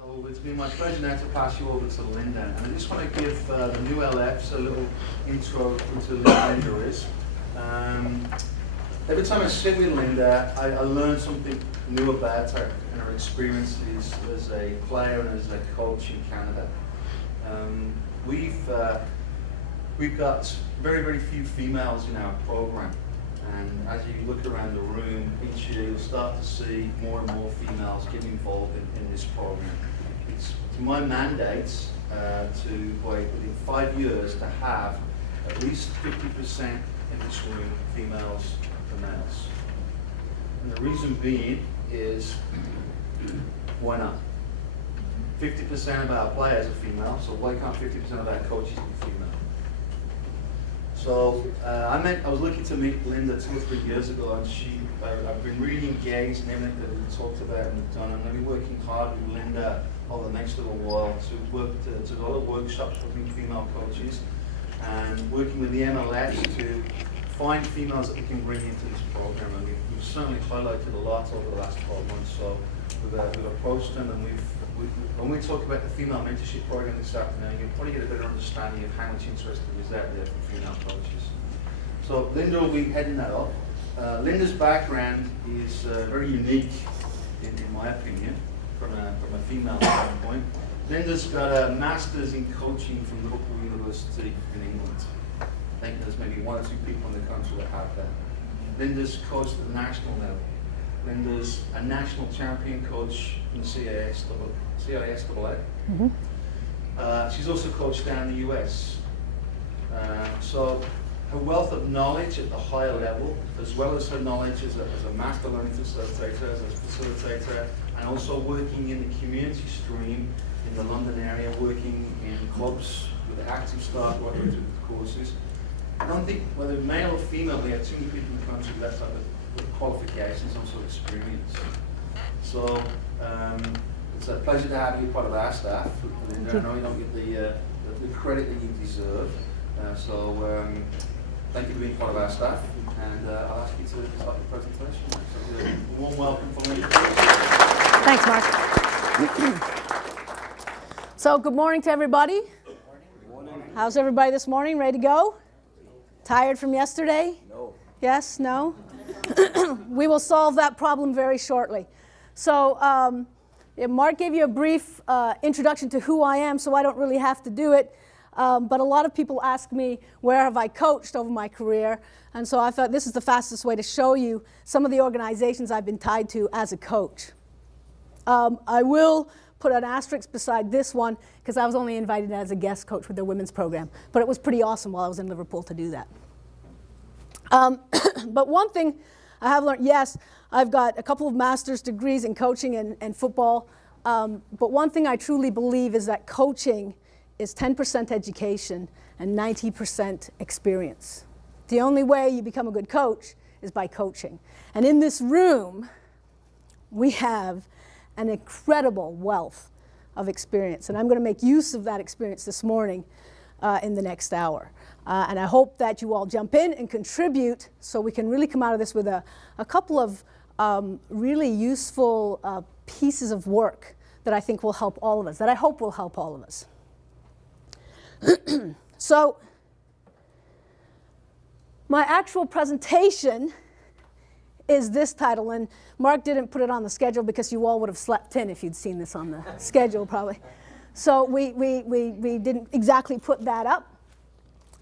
So it's been my pleasure now to pass you over to Linda, and I just want to give the new LFs a little intro into who Linda is. Every time I sit with Linda, I learn something new about her and her experiences as a player and as a coach in Canada. We've got very, very few females in our program, and as you look around the room each year, you'll start to see more and more females get involved in this program. It's my mandate within 5 years, to have at least 50% in this room females and males. And the reason being is, why not? 50% of our players are female, so why can't 50% of our coaches be female? So I was lucky to meet Linda 2 or 3 years ago, and I've been really engaged in everything that we've talked about and we've done. I'm going to be working hard with Linda over the next little while to go to workshops with female coaches and working with the MLS to find females that we can bring into this program. And we've certainly highlighted a lot over the last 12 months. So we've approached them, and when we talk about the female mentorship program this afternoon, you'll probably get a better understanding of how much interest there is out there for female coaches. So Linda will be heading that up. Linda's background is very unique, in my opinion, from a female standpoint. Linda's got a master's in coaching from Liverpool University in England. I think there's maybe 1 or 2 people in the country that have that. Linda's coached at the national level. Linda's a national champion coach in CISAA. Mm-hmm. She's also coached down in the US. So her wealth of knowledge at the higher level, as well as her knowledge as a master learning facilitator, as a facilitator, and also working in the community stream in the London area, working in clubs with active staff right through the courses. I don't think, whether male or female, we have too many people in the country with that type of qualifications, some sort of experience. So it's a pleasure to have you part of our staff, Linda. I know you don't get the credit that you deserve. Thank you for being part of our staff, and I'll ask you to start the presentation. So a warm welcome from Linda. Thanks, Mark. So good morning to everybody. Good morning. How's everybody this morning? Ready to go? Tired from yesterday? No. Yes? No? We will solve that problem very shortly. So Mark gave you a brief introduction to who I am, so I don't really have to do it. But a lot of people ask me, where have I coached over my career? And so I thought this is the fastest way to show you some of the organizations I've been tied to as a coach. I will put an asterisk beside this one because I was only invited as a guest coach with their women's program. But it was pretty awesome while I was in Liverpool to do that. But one thing I have learned, yes, I've got a couple of master's degrees in coaching and football. But one thing I truly believe is that coaching is 10% education and 90% experience. The only way you become a good coach is by coaching. And in this room, we have an incredible wealth of experience. And I'm going to make use of that experience this morning in the next hour. And I hope that you all jump in and contribute so we can really come out of this with a couple of really useful pieces of work that I think will help all of us, that I hope will help all of us. So my actual presentation is this title, and Mark didn't put it on the schedule because you all would have slept in if you'd seen this on the schedule probably. So we didn't exactly put that up.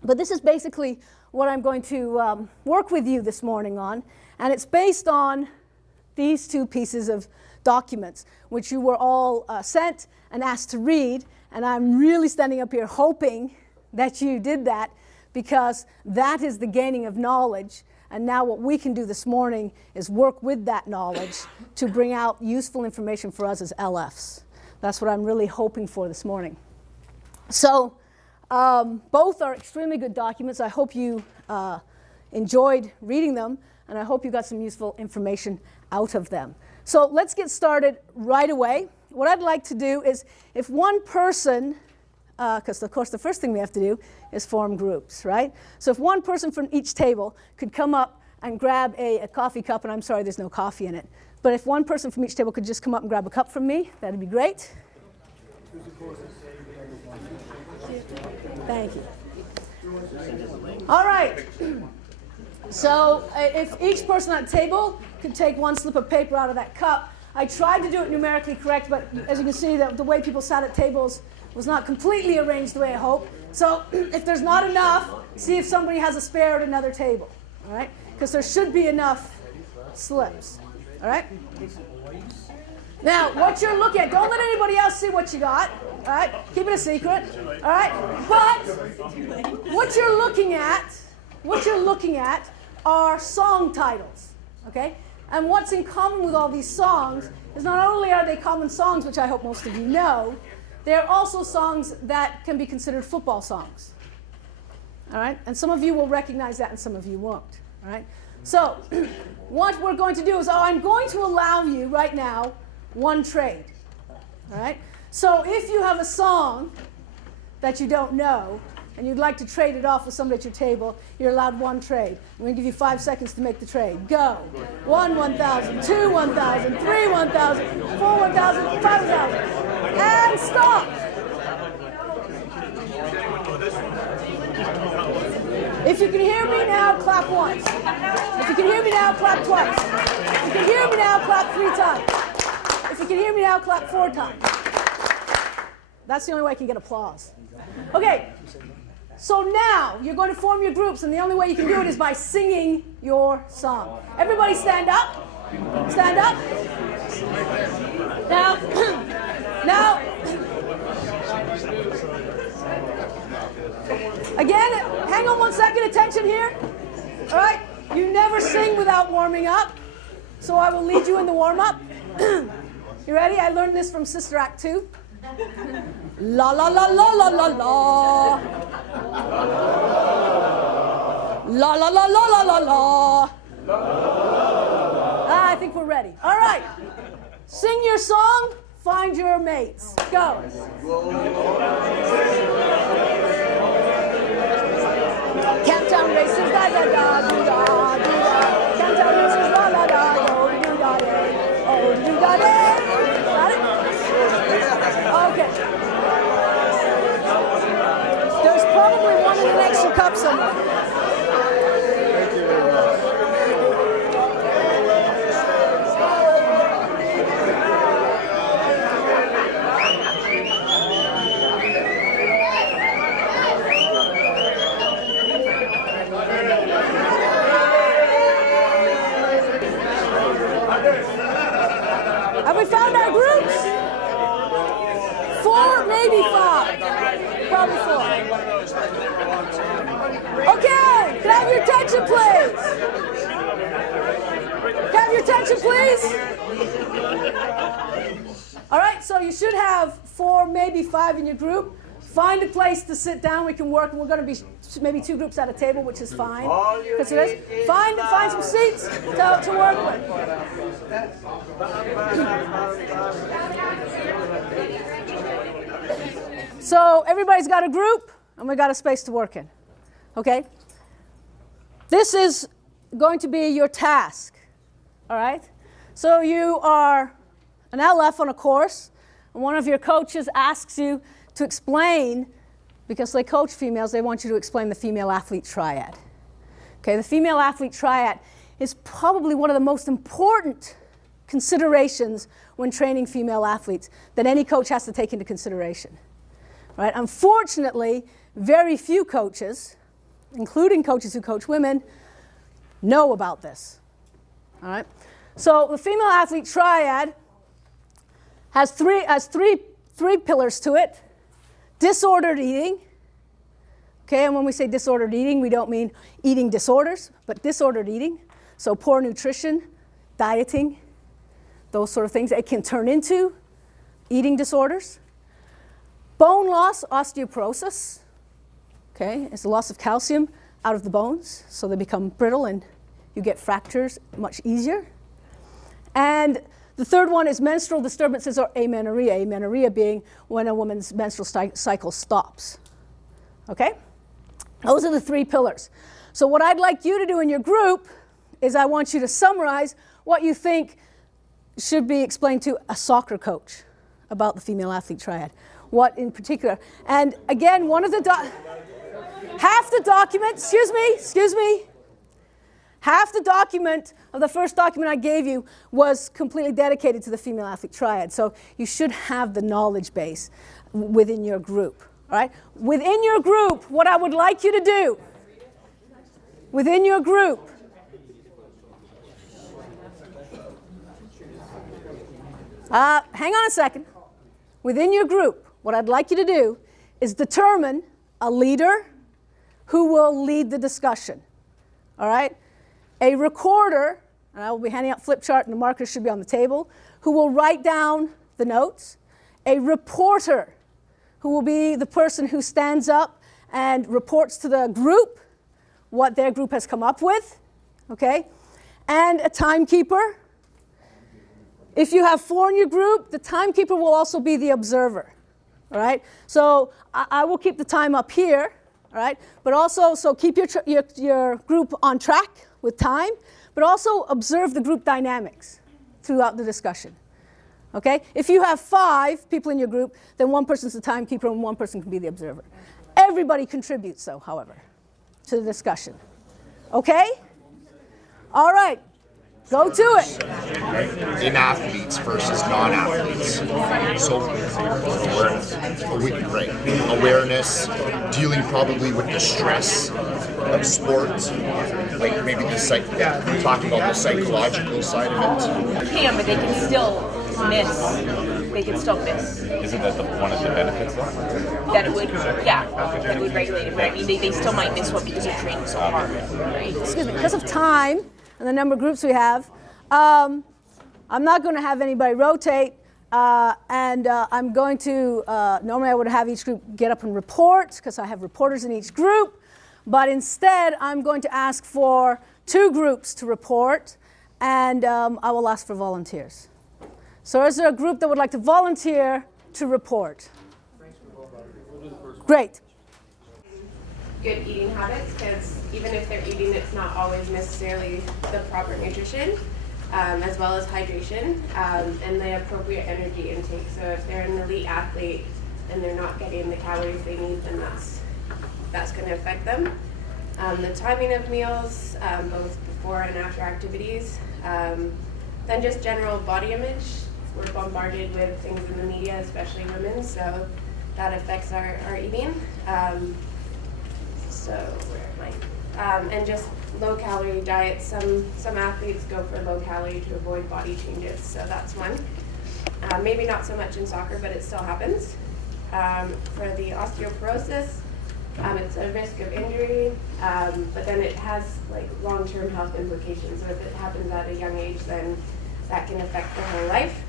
But this is basically what I'm going to work with you this morning on, and it's based on these 2 pieces of documents, which you were all sent and asked to read. And I'm really standing up here hoping that you did that, because that is the gaining of knowledge. And now what we can do this morning is work with that knowledge to bring out useful information for us as LFs. That's what I'm really hoping for this morning. So both are extremely good documents. I hope you enjoyed reading them, and I hope you got some useful information out of them. So let's get started right away. What I'd like to do is, if one person, because of course the first thing we have to do is form groups, right? So if one person from each table could come up and grab a coffee cup, and I'm sorry there's no coffee in it, but if one person from each table could just come up and grab a cup from me, that'd be great. Thank you. All right. So if each person at the table could take one slip of paper out of that cup. I tried to do it numerically correct, but as you can see, the way people sat at tables was not completely arranged the way I hoped. So if there's not enough, see if somebody has a spare at another table. All right? Because there should be enough slips. All right? Now, what you're looking at, don't let anybody else see what you got. All right? Keep it a secret. All right? But what you're looking at are song titles. Okay? And what's in common with all these songs is not only are they common songs, which I hope most of you know, they're also songs that can be considered football songs. All right? And some of you will recognize that and some of you won't. All right? So what we're going to do is I'm going to allow you right now one trade. All right? So if you have a song that you don't know and you'd like to trade it off with somebody at your table, you're allowed one trade. I'm going to give you 5 seconds to make the trade. Go. 1, 1,000. 2, 1,000. 3, 1,000. 4, 1,000. 5,000. And stop. If you can hear me now, clap once. If you can hear me now, clap twice. If you can hear me now, clap 3 times. If you can hear me now, clap 4 times. That's the only way I can get applause. Okay. So now you're going to form your groups, and the only way you can do it is by singing your song. Everybody stand up. Stand up. Now, again, hang on 1 second, attention here. All right, you never sing without warming up, so I will lead you in the warm-up. You ready? I learned this from Sister Act 2. La la la la la la la. La la la la la la la. I think we're ready. All right. Sing your song, find your mates. Go. Countdown races, da da da do da do da. Countdown races, la la da oh do da day, oh do da day. Got it? Okay. There's probably one in an extra cup somewhere. Thank you very much. Have we found our groups? 4, maybe 5. Probably 4. Okay, can I have your attention, please? Can I have your attention, please? All right, so you should have 4, maybe 5 in your group. Find a place to sit down. We can work, and we're going to be maybe 2 groups at a table, which is fine. Find some seats to work with. So everybody's got a group, and we got a space to work in. Okay? This is going to be your task. All right? So you are an LF on a course, and one of your coaches asks you to explain, because they coach females, they want you to explain the female athlete triad. Okay, the female athlete triad is probably one of the most important considerations when training female athletes that any coach has to take into consideration. Right? Unfortunately, very few coaches, including coaches who coach women, know about this. All right? So the female athlete triad has three pillars to it. Disordered eating. Okay, and when we say disordered eating, we don't mean eating disorders, but disordered eating. So poor nutrition, dieting, those sort of things. It can turn into eating disorders. Bone loss, osteoporosis. Okay, it's the loss of calcium out of the bones, so they become brittle and you get fractures much easier. And the third one is menstrual disturbances or amenorrhea. Amenorrhea being when a woman's menstrual cycle stops. Okay? Those are the 3 pillars. So what I'd like you to do in your group is I want you to summarize what you think should be explained to a soccer coach about the female athlete triad. what in particular. And again, one of the, half the document, excuse me, half the document of the first document I gave you was completely dedicated to the female athlete triad. So you should have the knowledge base within your group, all right? Within your group, what I would like you to do, within your group, hang on a second. Within your group, what I'd like you to do is determine a leader who will lead the discussion, all right? A recorder, and I will be handing out flip chart and the markers should be on the table, who will write down the notes. A reporter, who will be the person who stands up and reports to the group what their group has come up with, okay? And a timekeeper. If you have 4 in your group, the timekeeper will also be the observer, all right? So I will keep the time up here, all right? But also, so keep your group on track with time, but also observe the group dynamics throughout the discussion, okay? If you have 5 people in your group, then 1 person's the timekeeper and 1 person can be the observer. Everybody contributes, though, however, to the discussion, okay? All right. Go to it. In athletes versus non-athletes. So, awareness, dealing probably with the stress of sports, like maybe talking about the psychological side of it. They can, but they can still miss. They can still miss. Isn't that one of the benefits That it would, that it would regulate it. But I mean, they still might miss one because they're training so hard, right? Excuse me, because of time and the number of groups we have, I'm not going to have anybody rotate, and I'm going to, normally I would have each group get up and report, because I have reporters in each group, but instead I'm going to ask for 2 groups to report, and I will ask for volunteers. So is there a group that would like to volunteer to report? Great. Good eating habits, because even if they're eating, it's not always necessarily the proper nutrition, as well as hydration, and the appropriate energy intake. So if they're an elite athlete and they're not getting the calories they need, then that's going to affect them. The timing of meals, both before and after activities, then just general body image. We're bombarded with things in the media, especially women, so that affects our eating. So where am I? And just low-calorie diets. Some athletes go for low-calorie to avoid body changes, so that's one. Maybe not so much in soccer, but it still happens. For the osteoporosis, it's a risk of injury, but then it has like long-term health implications. So if it happens at a young age, then that can affect their whole life.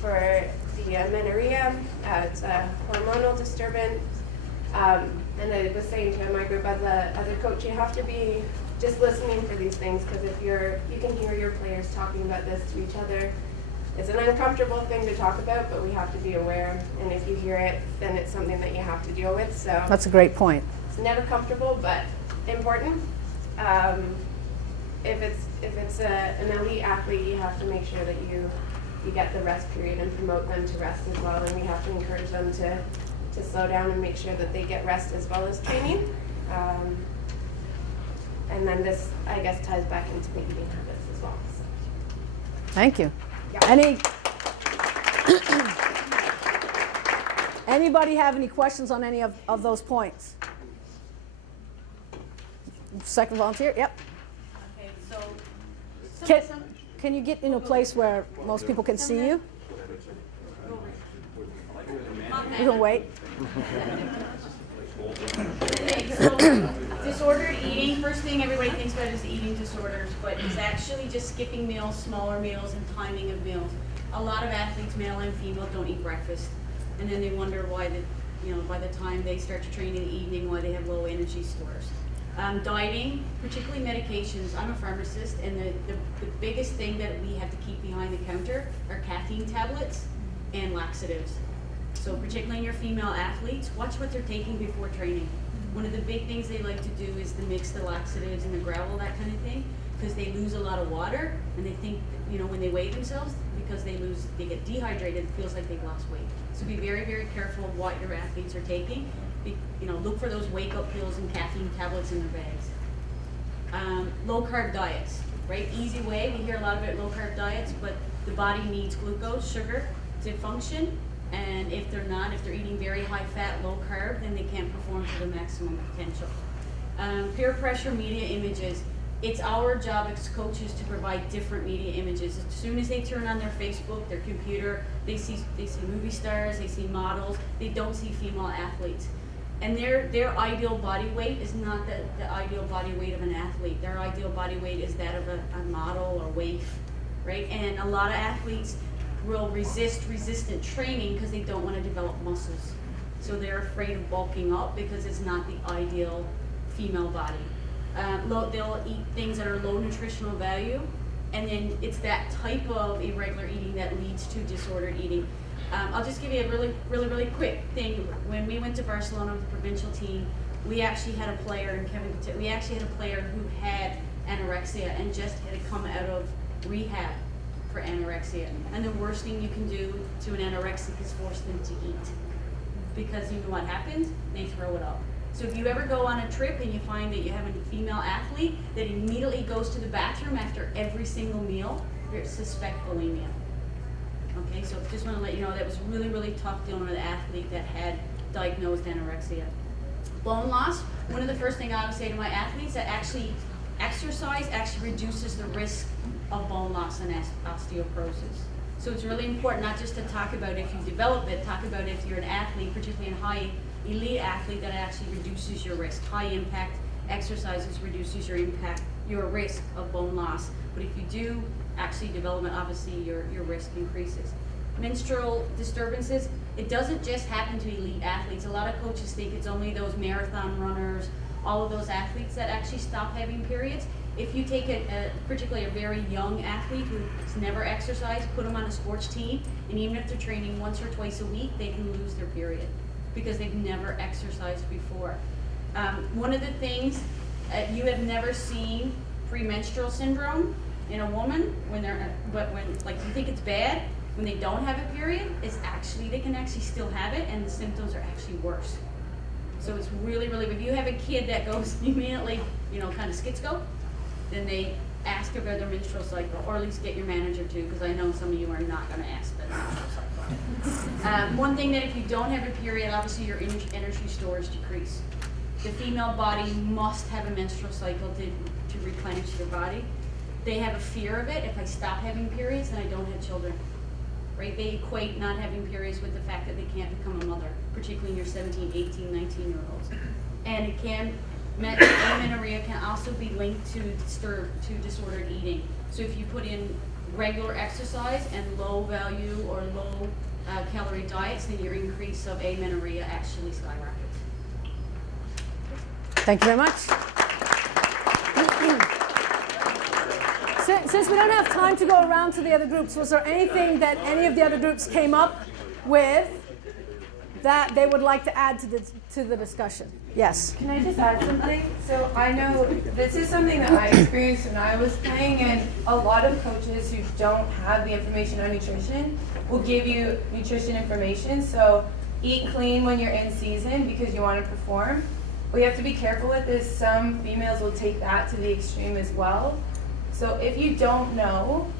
For the amenorrhea, it's a hormonal disturbance. And I was saying to my group as a coach, you have to be just listening for these things, because if you can hear your players talking about this to each other. It's an uncomfortable thing to talk about, but we have to be aware. And if you hear it, then it's something that you have to deal with. So That's a great point. it's never comfortable, but important. If it's an elite athlete, you have to make sure that you get the rest period and promote them to rest as well. And we have to encourage them to slow down and make sure that they get rest as well as training. And then this, I guess, ties back into the eating habits as well. So. Thank you. Yeah. Anybody have any questions on any of those points? Second volunteer? Yep. Okay, so Can you get in a place where most people can see you? You can wait. okay, so disordered eating, first thing everybody thinks about is eating disorders, but it's actually just skipping meals, smaller meals, and timing of meals. A lot of athletes, male and female, don't eat breakfast, and then they wonder why by the time they start to train in the evening, why they have low energy stores. Dieting, particularly medications. I'm a pharmacist, and the biggest thing that we have to keep behind the counter are caffeine tablets and laxatives. So particularly in your female athletes, watch what they're taking before training. One of the big things they like to do is to mix the laxatives and the gravel, that kind of thing. because they lose a lot of water, and they think, you know, when they weigh themselves, because they get dehydrated, it feels like they've lost weight. So be very, very careful of what your athletes are taking. You know, look for those wake-up pills and caffeine tablets in their bags. Low-carb diets, right? Easy way. We hear a lot about low-carb diets, but the body needs glucose, sugar, to function. And if they're eating very high-fat, low-carb, then they can't perform to the maximum potential. Peer pressure media images. It's our job as coaches to provide different media images. As soon as they turn on their Facebook, their computer, they see movie stars, they see models, they don't see female athletes. And their ideal body weight is not the ideal body weight of an athlete. Their ideal body weight is that of a model or waif, right? And a lot of athletes will resist resistant training because they don't want to develop muscles. So they're afraid of bulking up because it's not the ideal female body. They'll eat things that are low nutritional value, and then it's that type of irregular eating that leads to disordered eating. I'll just give you a really quick thing. When we went to Barcelona with the provincial team, we actually had a player, who had anorexia and just had to come out of rehab for anorexia. And the worst thing you can do to an anorexic is force them to eat, because you know what happens? They throw it up. So if you ever go on a trip and you find that you have a female athlete that immediately goes to the bathroom after every single meal, you suspect bulimia. Okay, so just want to let you know that was really tough dealing with an athlete that had diagnosed anorexia. Bone loss, one of the first things I would say to my athletes, that actually exercise actually reduces the risk of bone loss and osteoporosis. So it's really important not just to talk about if you develop it, talk about if you're an athlete, particularly a high elite athlete, that actually reduces your risk. High impact exercises reduces your risk of bone loss. But if you do actually develop it, obviously your risk increases. Menstrual disturbances, it doesn't just happen to elite athletes. A lot of coaches think it's only those marathon runners, all of those athletes that actually stop having periods. If you take particularly a very young athlete who's never exercised, put them on a sports team, and even if they're training once or twice a week, they can lose their period because they've never exercised before. One of the things, you have never seen premenstrual syndrome in a woman when you think it's bad, when they don't have a period, they can actually still have it, and the symptoms are actually worse. So it's really, if you have a kid that goes immediately, kind of schizo, then they ask about their menstrual cycle, or at least get your manager to, because I know some of you are not going to ask about the menstrual cycle. One thing that if you don't have a period, obviously your energy stores decrease. The female body must have a menstrual cycle to replenish their body. They have a fear of it. If I stop having periods, then I don't have children. Right? They equate not having periods with the fact that they can't become a mother, particularly in your 17, 18, 19-year-olds. And amenorrhea can also be linked to disordered eating. So if you put in regular exercise and low value or low calorie diets, then your increase of amenorrhea actually skyrockets. Thank you very much. Since we don't have time to go around to the other groups, was there anything that any of the other groups came up with that they would like to add to the discussion? Yes. Can I just add something? So I know this is something that I experienced when I was playing, and a lot of coaches who don't have the information on nutrition will give you nutrition information. So eat clean when you're in season because you want to perform. We have to be careful with this. Some females will take that to the extreme as well. So if you don't know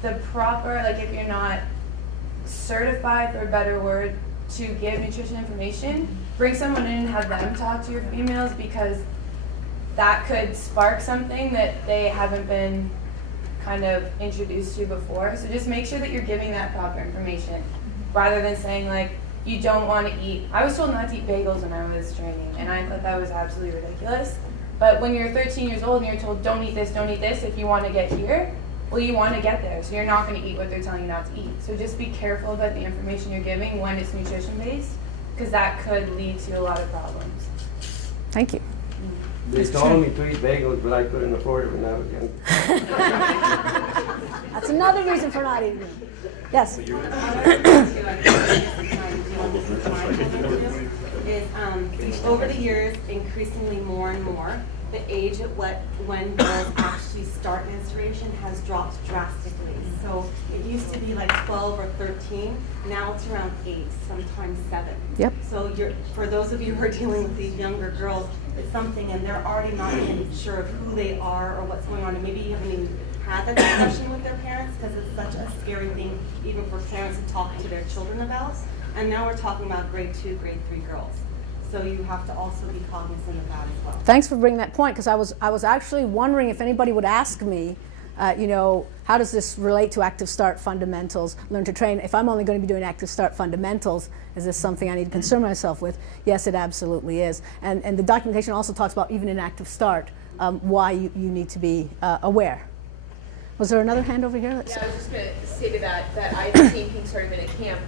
the proper, if you're not certified, for a better word, to give nutrition information, bring someone in and have them talk to your females, because that could spark something that they haven't been kind of introduced to before. So just make sure that you're giving that proper information rather than saying you don't want to eat. I was told not to eat bagels when I was training, and I thought that was absolutely ridiculous. But when you're 13 years old and you're told don't eat this, if you want to get here, well, you want to get there, so you're not going to eat what they're telling you not to eat. So just be careful about the information you're giving when it's nutrition-based, because that could lead to a lot of problems. Thank you. They told me to eat bagels, but I couldn't afford it when I was young. That's another reason for not eating them. Yes. is over the years, increasingly more and more, the age at when girls actually start menstruation has dropped drastically. So it used to be like 12 or 13. Now it's around 8, sometimes 7. Yep. So for those of you who are dealing with these younger girls, it's something, and they're already not even sure of who they are or what's going on, and maybe you haven't even had that discussion with their parents because it's such a scary thing even for parents to talk to their children about. And now we're talking about grade 2, grade 3 girls. So you have to also be cognizant of that as well. Thanks for bringing that point, because I was actually wondering if anybody would ask me, how does this relate to active start fundamentals, learn to train? If I'm only going to be doing active start fundamentals, is this something I need to concern myself with? Yes, it absolutely is. And the documentation also talks about, even in active start, why you need to be aware. Was there another hand over here? Yeah, I was just going to say to that I had the same thing sort of in a camp,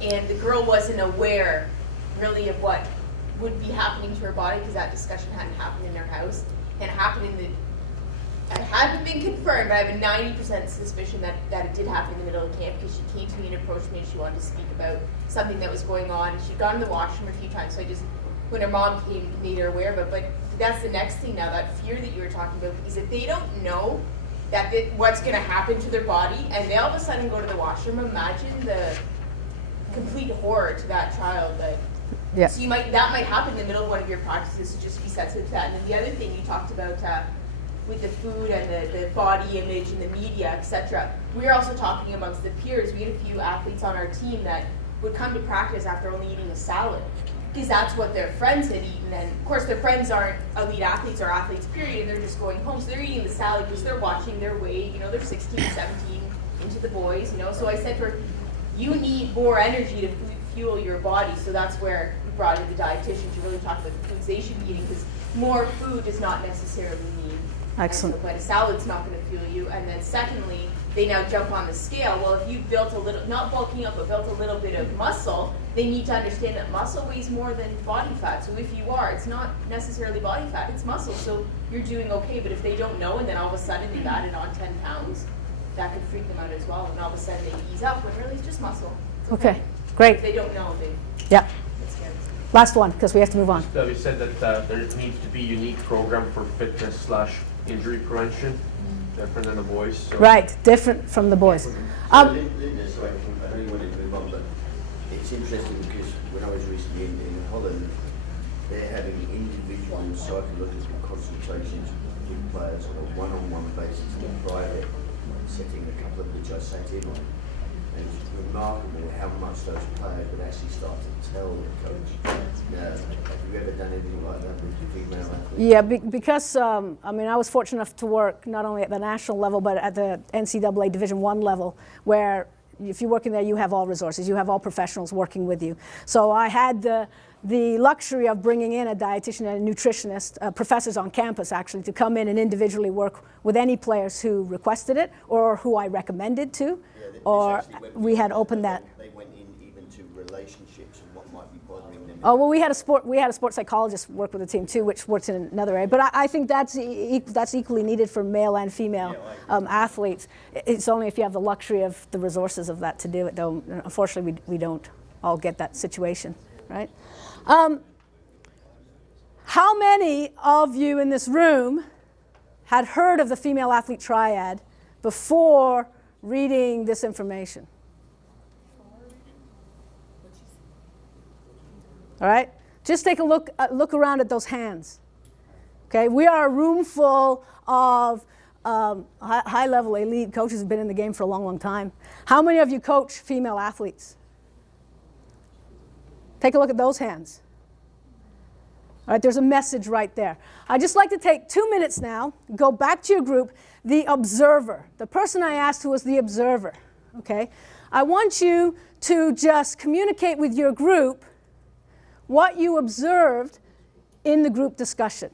and the girl wasn't aware really of what would be happening to her body because that discussion hadn't happened in her house, and it happened I hadn't been confirmed, but I have a 90% suspicion that it did happen in the middle of camp, because she came to me and approached me and she wanted to speak about something that was going on. She'd gone in the washroom a few times, so I just, when her mom came, made her aware of it. But that's the next thing now, that fear that you were talking about, because if they don't know that what's going to happen to their body, and they all of a sudden go to the washroom, imagine the complete horror to that child. Yeah. So that might happen in the middle of one of your practices, so just be sensitive to that. And then the other thing you talked about with the food and the body image and the media, etc. We were also talking amongst the peers. We had a few athletes on our team that would come to practice after only eating a salad, because that's what their friends had eaten. And of course their friends aren't elite athletes or athletes period, and they're just going home. So they're eating the salad because they're watching their weight. They're 16, 17 into the boys. So I said to her, you need more energy to fuel your body. So that's where we brought in the dietitian to really talk about the foods they should be eating, because more food does not necessarily mean. Excellent. But a salad's not going to fuel you. And then secondly, they now jump on the scale. Well, if you've built a little, not bulking up, but built a little bit of muscle, they need to understand that muscle weighs more than body fat. So if you are, it's not necessarily body fat, it's muscle. So you're doing okay. But if they don't know, and then all of a sudden they've added on 10 pounds, that could freak them out as well. And all of a sudden they ease up when really it's just muscle. It's Okay, great. If they don't know, Yeah. it's scary. Last one, because we have to move on. You said that there needs to be a unique program for fitness/injury prevention, different than the boys. So. Right, different from the boys. Linda, sorry, I really wanted to move on, but it's interesting because when I was recently in Holland, they're having individual psychological consultations with players on a one-on-one basis in a private setting, a couple of which I sat in on. And it's remarkable how much those players would actually start to tell the coach. Now, have you ever done anything like that with female athletes? Yeah, because I was fortunate enough to work not only at the national level, but at the NCAA Division I level, where if you work in there, you have all resources, you have all professionals working with you. So I had the luxury of bringing in a dietitian and a nutritionist, professors on campus actually, to come in and individually work with any players who requested it or who I recommended to, or we had opened that. They went in even to relationships and what might be bothering them. Oh well, we had a sports psychologist work with the team too, which works in another area. But I think that's equally needed for male and female athletes. It's only if you have the luxury of the resources of that to do it, though. Unfortunately, we don't all get that situation, right? How many of you in this room had heard of the female athlete triad before reading this information? All right, just take a look around at those hands. Okay, we are a room full of high-level elite coaches who've been in the game for a long, long time. How many of you coach female athletes? Take a look at those hands. All right, there's a message right there. I'd just like to take 2 minutes now, go back to your group, the observer, the person I asked who was the observer, okay? I want you to just communicate with your group what you observed in the group discussion,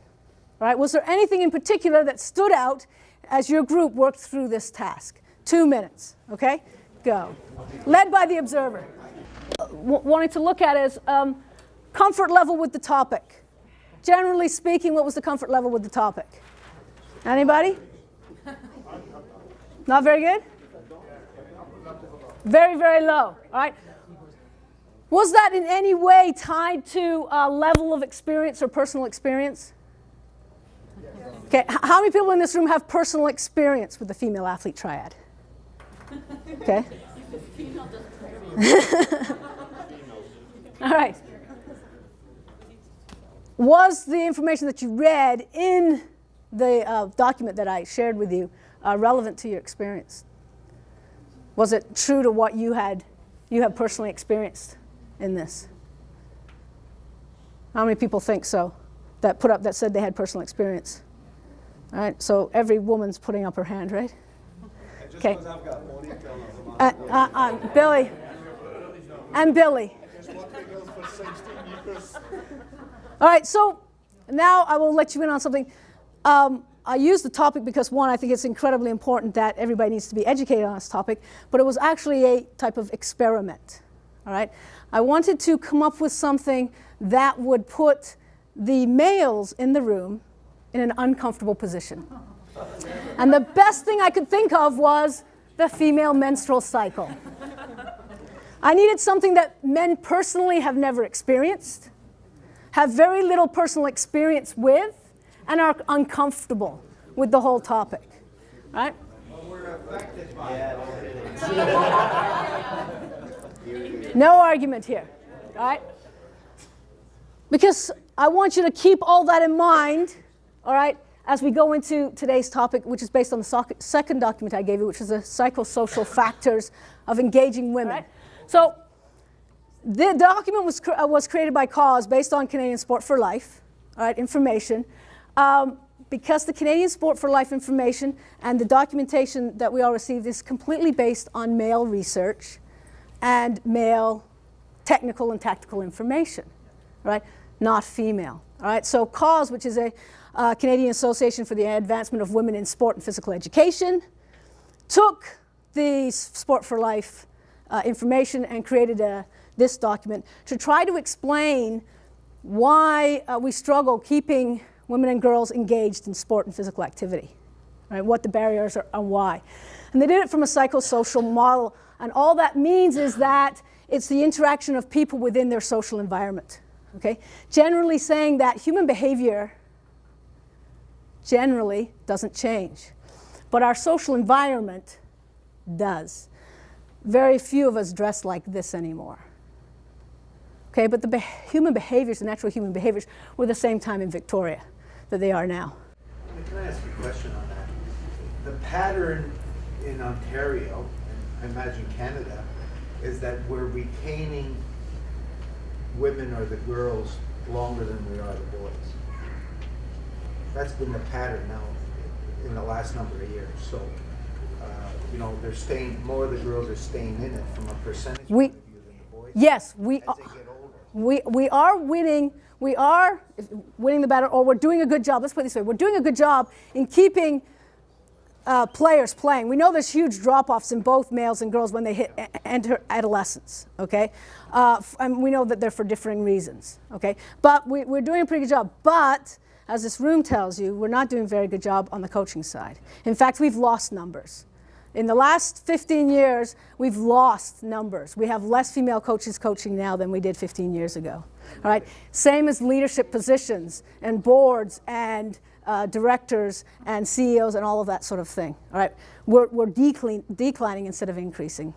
right? Was there anything in particular that stood out as your group worked through this task? 2 minutes, okay? Go. Led by the observer. Wanting to look at is comfort level with the topic. Generally speaking, what was the comfort level with the topic? Anybody? Not very good? Very, very low, all right? Was that in any way tied to a level of experience or personal experience? Okay, how many people in this room have personal experience with the female athlete triad? Okay. All right. Was the information that you read in the document that I shared with you relevant to your experience? Was it true to what you have personally experienced in this? How many people think so? That said they had personal experience. All right. So every woman's putting up her hand, right? Okay. Billy. And Billy. All right, so now I will let you in on something. I used the topic because, one, I think it's incredibly important that everybody needs to be educated on this topic, but it was actually a type of experiment. All right? I wanted to come up with something that would put the males in the room in an uncomfortable position. And the best thing I could think of was the female menstrual cycle. I needed something that men personally have never experienced, have very little personal experience with, and are uncomfortable with the whole topic. Right? No argument here. Right? Because I want you to keep all that in mind, all right, as we go into today's topic, which is based on the second document I gave you, which is the psychosocial factors of engaging women. Right. So the document was created by Cause based on Canadian Sport for Life, all right, information. Because the Canadian Sport for Life information and the documentation that we all received is completely based on male research and male technical and tactical information, right? Not female. All right, so Cause, which is a Canadian Association for the Advancement of Women in Sport and Physical Education, took the Sport for Life information and created this document to try to explain why we struggle keeping women and girls engaged in sport and physical activity, right? What the barriers are and why. And they did it from a psychosocial model, and all that means is that it's the interaction of people within their social environment. Okay? Generally saying that human behavior generally doesn't change, but our social environment does. Very few of us dress like this anymore. Okay, but the human behaviors, the natural human behaviors, were the same time in Victoria that they are now. Can I ask you a question on that? The pattern in Ontario, and I imagine Canada, is that we're retaining women or the girls longer than we are the boys. That's been the pattern now in the last number of years. So, you know, they're staying, more of the girls are staying in it from a percentage point of view than the boys. Yes, as they get older. we are winning. We are winning the battle, or we're doing a good job. Let's put it this way. We're doing a good job in keeping players playing. We know there's huge drop-offs in both males and girls when they enter adolescence, okay? And we know that they're for differing reasons, okay? But we're doing a pretty good job. But, as this room tells you, we're not doing a very good job on the coaching side. In fact, we've lost numbers. In the last 15 years, we've lost numbers. We have less female coaches coaching now than we did 15 years ago, all right? Same as leadership positions and boards and directors and CEOs and all of that sort of thing. All right, we're declining instead of increasing,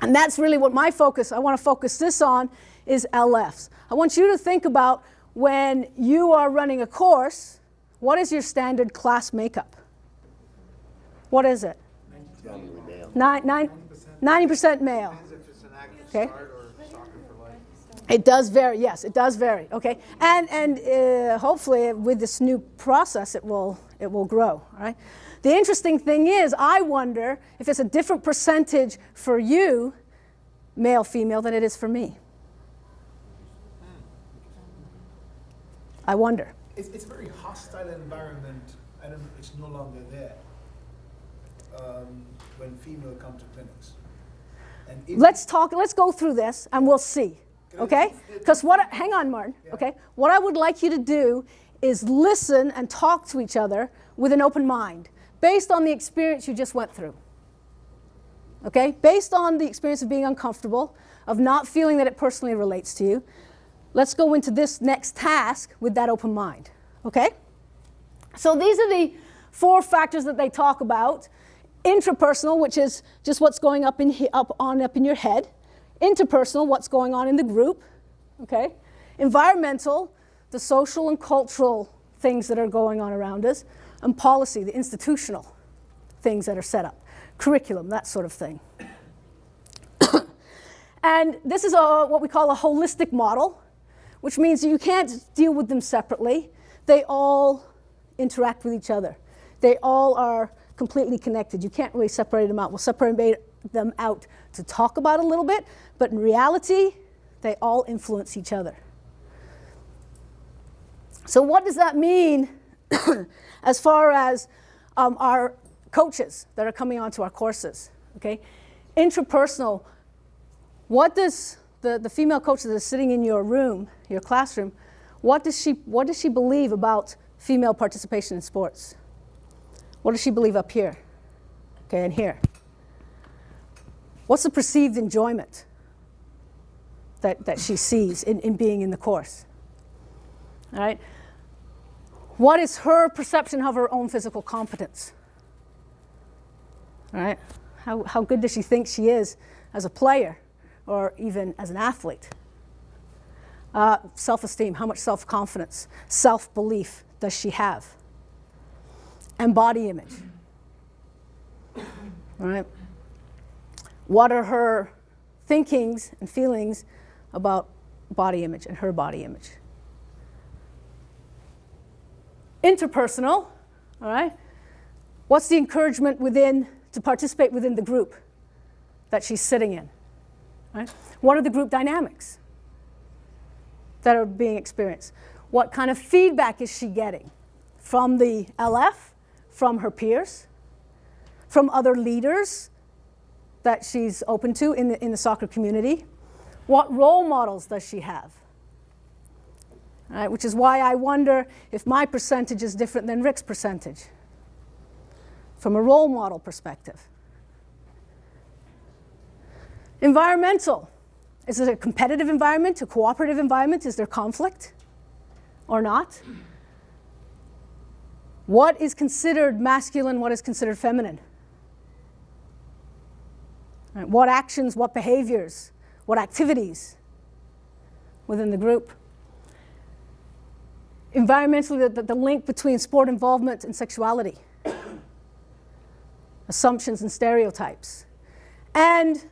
and that's really what my focus. I want to focus this on is LFs. I want you to think about when you are running a course. What is your standard class makeup? What is it? 90% male. Okay. It does vary, yes, it does vary, okay? And hopefully with this new process it will grow, all right? The interesting thing is, I wonder if it's a different percentage for you, male, female, than it is for me. I wonder. It's a very hostile environment, and it's no longer there when female come to clinics. And Let's go through this and we'll see. Okay? Because hang on, Martin. Yeah. Okay? What I would like you to do is listen and talk to each other with an open mind, based on the experience you just went through. Okay? Based on the experience of being uncomfortable, of not feeling that it personally relates to you, let's go into this next task with that open mind, okay? So these are the 4 factors that they talk about. Intrapersonal, which is just what's going up in your head. Interpersonal, what's going on in the group, okay? Environmental, the social and cultural things that are going on around us. And policy, the institutional things that are set up. Curriculum, that sort of thing. And this is what we call a holistic model, which means that you can't deal with them separately. They all interact with each other. They all are completely connected. You can't really separate them out. We'll separate them out to talk about a little bit, but in reality, they all influence each other. So what does that mean as far as our coaches that are coming onto our courses? Okay, intrapersonal. What does the female coach that is sitting in your room, your classroom, what does she believe about female participation in sports? What does she believe up here? Okay, and here. What's the perceived enjoyment that she sees in being in the course? All right. What is her perception of her own physical competence? All right. How good does she think she is as a player or even as an athlete? Self-esteem, how much self-confidence, self-belief does she have? And body image. All right. What are her thinkings and feelings about body image and her body image? Interpersonal, all right? What's the encouragement to participate within the group that she's sitting in? Right? What are the group dynamics that are being experienced? What kind of feedback is she getting from the LF, from her peers, from other leaders that she's open to in the soccer community? What role models does she have? All right, which is why I wonder if my percentage is different than Rick's percentage from a role model perspective. Environmental. Is it a competitive environment, a cooperative environment? Is there conflict or not? What is considered masculine? What is considered feminine? All right, what actions, what behaviors, what activities within the group? Environmentally, the link between sport involvement and sexuality. Assumptions and stereotypes. And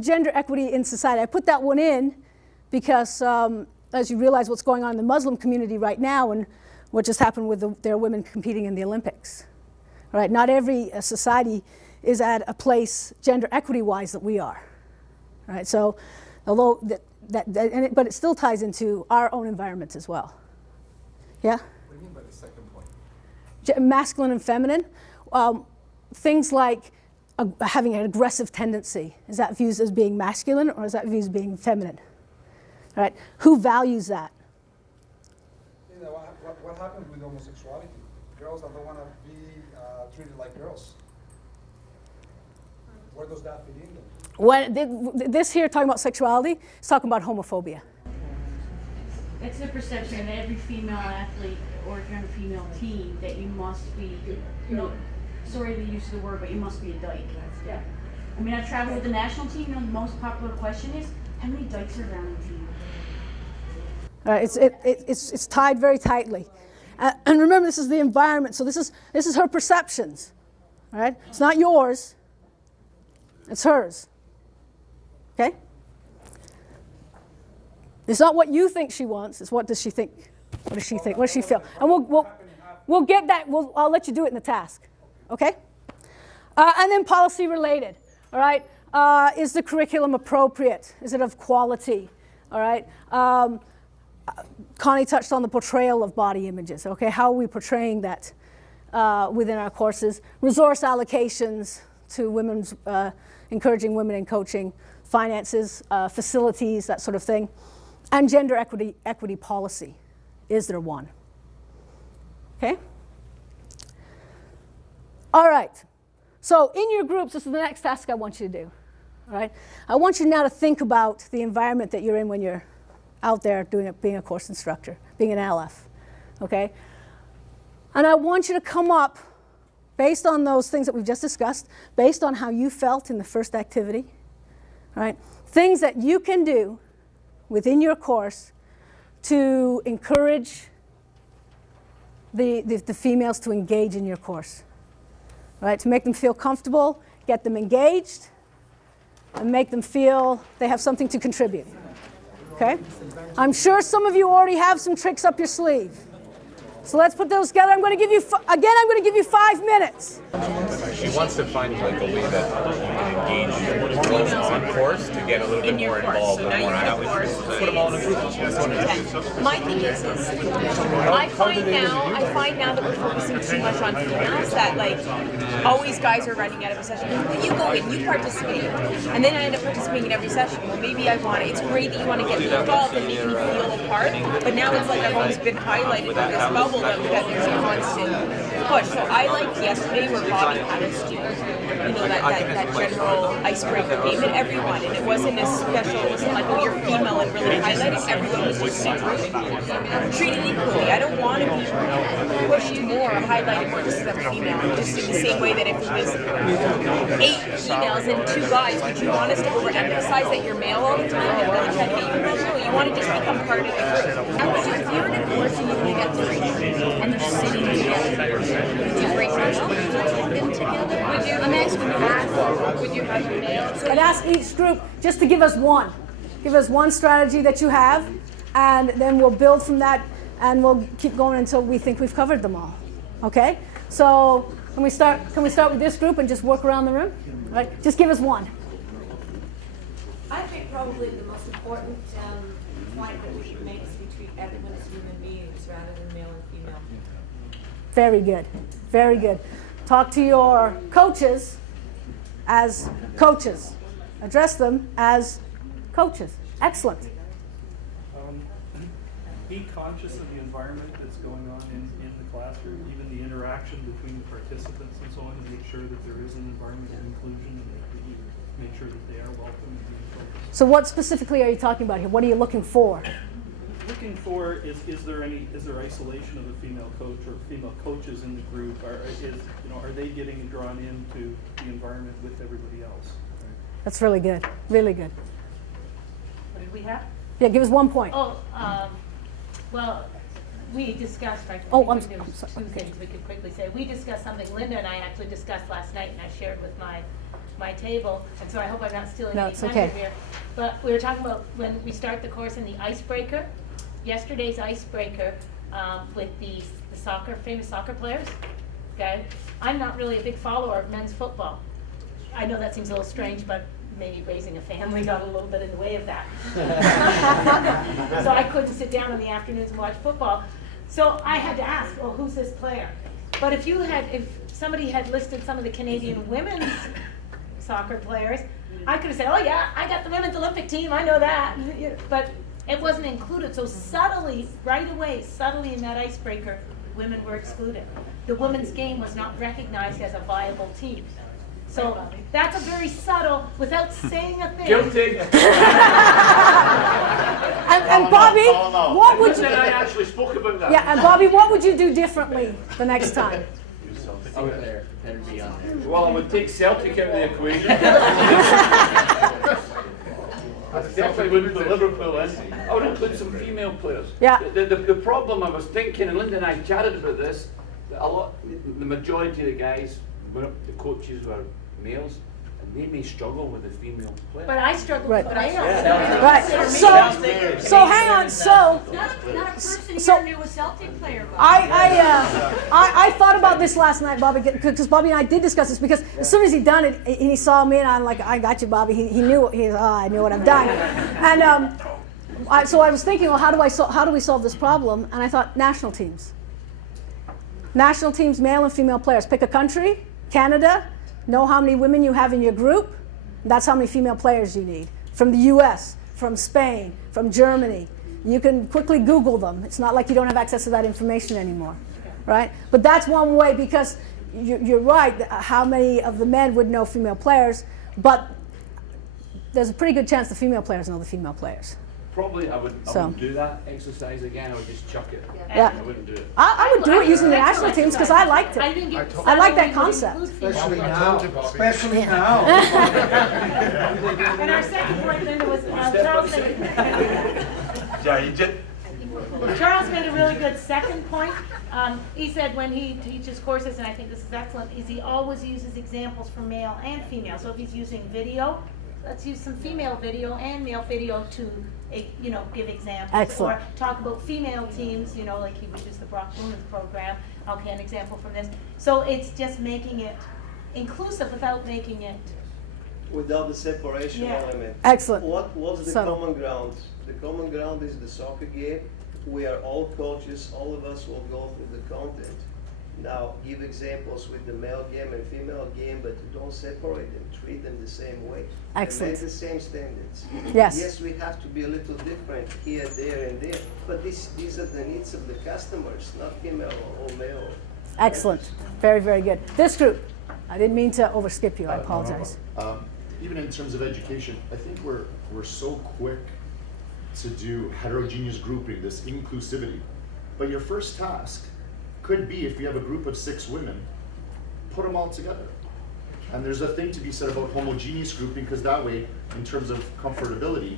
gender equity in society. I put that one in because as you realize what's going on in the Muslim community right now and what just happened with their women competing in the Olympics. All right, not every society is at a place gender equity-wise that we are. All right, so although but it still ties into our own environment as well. Yeah? What do you mean by the second point? Masculine and feminine. Things like having an aggressive tendency. Is that viewed as being masculine or is that viewed as being feminine? All right. Who values that? You know, what happens with homosexuality? Girls that don't want to be treated like girls. Where does that fit in then? When this here talking about sexuality is talking about homophobia. It's the perception that every female athlete or if you're on a female team that you must be, sorry the use of the word, but you must be a dyke. Yeah. I mean, I've traveled with the national team, and the most popular question is, how many dykes are there on the team? It's tied very tightly. And remember, this is the environment, so this is her perceptions. All right? It's not yours. It's hers. Okay? It's not what you think she wants. It's what does she think? What does she think? What does she feel? And we'll get that. I'll let you do it in the task. Okay? And then policy related. All right? Is the curriculum appropriate? Is it of quality? All right? Connie touched on the portrayal of body images. Okay? How are we portraying that within our courses? Resource allocations to women's, encouraging women in coaching, finances, facilities, that sort of thing. And gender equity policy. Is there one? Okay? All right. So in your groups, this is the next task I want you to do. all right? I want you now to think about the environment that you're in when you're out there being a course instructor, being an LF, okay? And I want you to come up, based on those things that we've just discussed, based on how you felt in the first activity, all right? Things that you can do within your course to encourage the females to engage in your course, right? To make them feel comfortable, get them engaged, and make them feel they have something to contribute, okay? I'm sure some of you already have some tricks up your sleeve. So let's put those together. I'm going to give you, I'm going to give you 5 minutes. She wants to find like a way that you can engage girls on course to get a little bit more involved and more active. Put them all in a group. My thing is I find now that we're focusing too much on females, that like always guys are running out of a session. Well, you go in, you participate, and then I end up participating in every session. Well, maybe I want it. It's great that you want to get me involved and make me feel a part, but now it's like I've always been highlighted in this bubble that there's a constant push. So I liked yesterday where Bobby had us do, that general icebreaker game at everyone, and it wasn't as special. It wasn't like, oh, you're female and really highlighting. Everyone was just super treated equally. I don't want to be pushed more or highlighted more just because I'm female. Just in the same way that if it was 8 females and 2 guys, would you want us to overemphasize that you're male all the time and really try to get you emotional? You want to just become part of the group. And if you're in a course and you only get 3 and they're sitting together, would you break them together? I'm asking you, would you have your males? I'd ask each group just to give us one. Give us one strategy that you have, and then we'll build from that, and we'll keep going until we think we've covered them all. Okay? So can we start with this group and just work around the room? All right? Just give us one. I think probably the most important point that we should make is we treat everyone as human beings rather than male and female. Very good. Very good. Talk to your coaches as coaches. Address them as coaches. Excellent. Be conscious of the environment that's going on in the classroom, even the interaction between the participants and so on, to make sure that there is an environment of inclusion and that we make sure that they are welcome and being focused. So what specifically are you talking about here? What are you looking for? Looking for is there isolation of a female coach or female coaches in the group? Are they getting drawn into the environment with everybody else? That's really good. Really good. What did we have? Yeah, give us 1 point. Well, we discussed, I'm sorry. two things we could quickly say. We discussed something Linda and I actually discussed last night, and I shared with my table, and so I hope I'm not stealing any thunder here. But we were talking about when we start the course in the icebreaker. Yesterday's icebreaker with the famous soccer players. Okay, I'm not really a big follower of men's football. I know that seems a little strange, but maybe raising a family got a little bit in the way of that. So I couldn't sit down in the afternoons and watch football. So I had to ask, well, who's this player? But if somebody had listed some of the Canadian women's soccer players, I could have said, oh yeah, I got the women's Olympic team, I know that. But it wasn't included. So subtly, right away, in that icebreaker, women were excluded. The women's game was not recognized as a viable team. So that's a very subtle, without saying a thing. Guilty. And Bobby, what would you? I actually spoke about that. Yeah, and Bobby, what would you do differently the next time? Well, I would take Celtic out of the equation. I definitely wouldn't put Liverpool in. I would include some female players. Yeah. The problem I was thinking, and Linda and I chatted about this, that the majority of the guys, the coaches were males, and they may struggle with the female players. But I struggle Right. with players. Right. So hang on. So Not a person So- here knew a Celtic player. I thought about this last night, Bobby, because Bobby and I did discuss this, because as soon as he done it, and he saw me, and I'm like, I got you, Bobby. He knew. I knew what I've done. And so I was thinking, well, how do we solve this problem? And I thought, national teams. National teams, male and female players. Pick a country, Canada. Know how many women you have in your group. That's how many female players you need. From the U.S., from Spain, from Germany. You can quickly Google them. It's not like you don't have access to that information anymore, right? But that's one way, because you're right. How many of the men would know female players? But there's a pretty good chance the female players know the female players. Probably I So. wouldn't do that exercise again. I would just chuck it. Yeah. I wouldn't do it. I would do it using the national teams because I liked it. I think it's I like that subtle, we would concept. include Especially female. now, especially now. And our second point, Linda, was Charles Charles made a really good second point. He said when he teaches courses, and I think this is excellent, is he always uses examples for male and female. So if he's using video, let's use some female video and male video to, give examples. Excellent. Or talk about female teams, like he uses the Brock Women's program. Okay, an example from this. So it's just making it inclusive without making it. Without the separation element. Excellent. What's the So- common ground? The common ground is the soccer game. We are all coaches, all of us will go through the content. Now, give examples with the male game and female game, but don't separate them, treat them the same way. Excellent. And the same standards. Yes. Yes, we have to be a little different here, there, and there, but these are the needs of the customers, not female or male. Excellent. Very, very good. This group, I didn't mean to overskip you. I apologize. Even in terms of education, I think we're so quick to do heterogeneous grouping, this inclusivity. But your first task could be, if you have a group of 6 women, put them all together. And there's a thing to be said about homogeneous grouping, because that way, in terms of comfortability,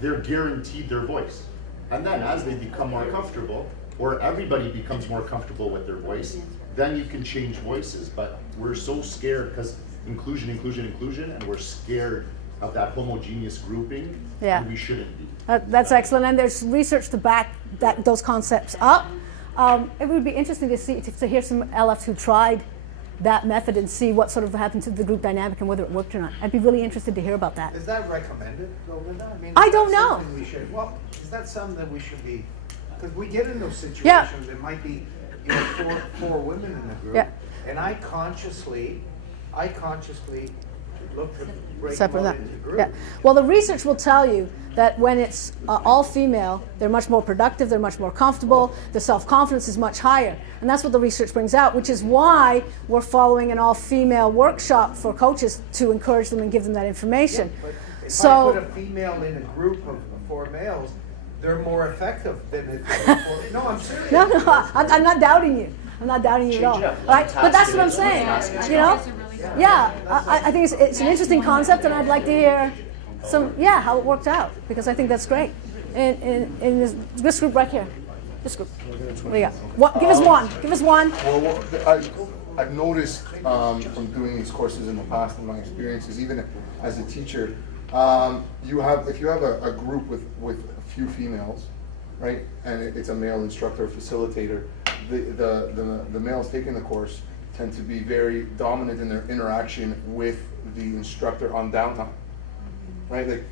they're guaranteed their voice. And then as they become more comfortable, or everybody becomes more comfortable with their voice, then you can change voices. But we're so scared because inclusion, and we're scared of that homogeneous grouping, and we shouldn't be. That's excellent, and there's research to back those concepts up. It would be interesting to hear some LFs who tried that method and see what sort of happened to the group dynamic and whether it worked or not. I'd be really interested to hear about that. Is that recommended, though, Linda? I mean, I is don't that know. something we should- Well, is that something that we should be, because we get in those situations, Yeah. there might be, four women in the group, Yeah. and I consciously look to break Separate them out that. into groups. Yeah. Well, the research will tell you that when it's all female, they're much more productive, they're much more comfortable, the self-confidence is much higher. And that's what the research brings out, which is why we're following an all-female workshop for coaches to encourage them and give them that information. Yeah, but if So- I put a female in a group of 4 males, they're more effective than if they're 4. No, I'm serious. No, I'm not doubting you. I'm not doubting you at all. Right? But that's what I'm saying. Yeah, I think it's an interesting concept, and I'd like to hear how it worked out, because I think that's great. In this group right here, this group. What do you got? Give us one. Give us one. Well, I've noticed from doing these courses in the past, and my experiences, even as a teacher, if you have a group with a few females, right, and it's a male instructor or facilitator, the males taking the course tend to be very dominant in their interaction with the instructor on downtime, right? Like,